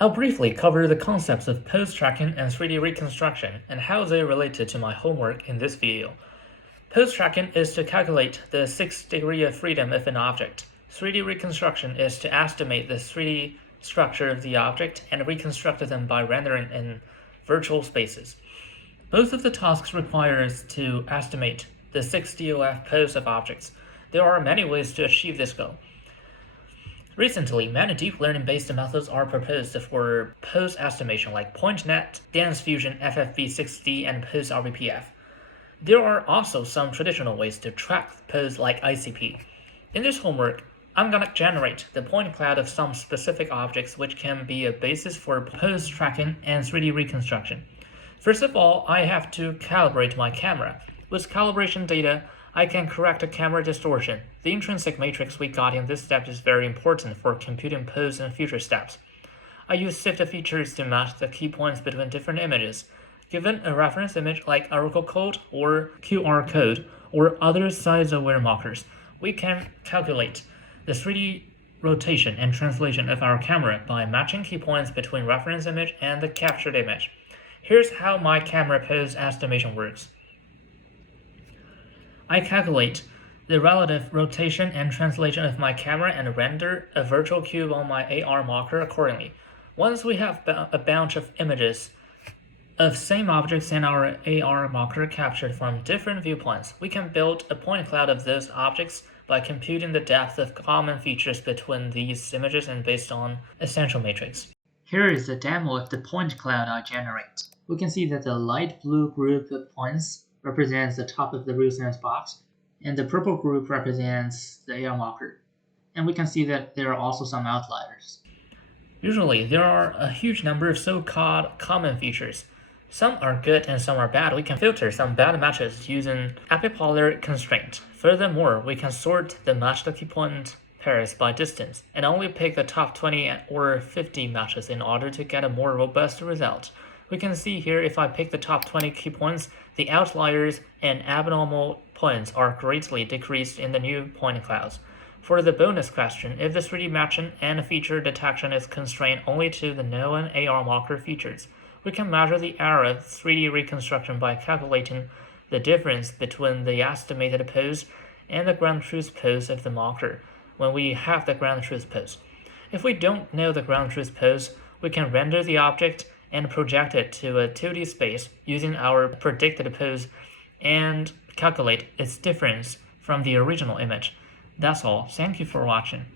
I'll briefly cover the concepts of pose tracking and 3D reconstruction and how they related to my homework in this video. Pose tracking is to calculate the 6th degree of freedom of an object. 3D reconstruction is to estimate the 3D structure of the object and reconstruct them by rendering in virtual spaces. Both of the tasks require us to estimate the 6 DOF pose of objects. There are many ways to achieve this goal. Recently, many deep learning-based methods are proposed for pose estimation like PointNet, Dance Fusion, FFV6D, and Pose RBPF. There are also some traditional ways to track pose like ICP. In this homework, I'm gonna generate the point cloud of some specific objects which can be a basis for pose tracking and 3D reconstruction. First of all, I have to calibrate my camera. With calibration data, I can correct the camera distortion. The intrinsic matrix we got in this step is very important for computing pose and future steps. I use SIFT features to match the key points between different images. Given a reference image like Oracle code or QR code or other size-aware markers, we can calculate the 3D rotation and translation of our camera by matching key points between reference image and the captured image. Here's how my camera pose estimation works. I calculate the relative rotation and translation of my camera and render a virtual cube on my AR marker accordingly. Once we have a bunch of images of same objects in our AR marker captured from different viewpoints, we can build a point cloud of those objects by computing the depth of common features between these images and based on essential matrix. Here is a demo of the point cloud I generate. We can see that the light blue group of points represents the top of the reference box, and the purple group represents the AR marker. And we can see that there are also some outliers. Usually, there are a huge number of so-called common features. Some are good and some are bad. We can filter some bad matches using epipolar constraint. Furthermore, we can sort the matched key point pairs by distance and only pick the top 20 or 50 matches in order to get a more robust result. We can see here if I pick the top 20 key points, the outliers and abnormal points are greatly decreased in the new point clouds. For the bonus question, if the 3D matching and feature detection is constrained only to the known AR marker features, we can measure the error of 3D reconstruction by calculating the difference between the estimated pose and the ground truth pose of the marker when we have the ground truth pose. If we don't know the ground truth pose, we can render the object and project it to a 2D space using our predicted pose and calculate its difference from the original image. That's all. Thank you for watching.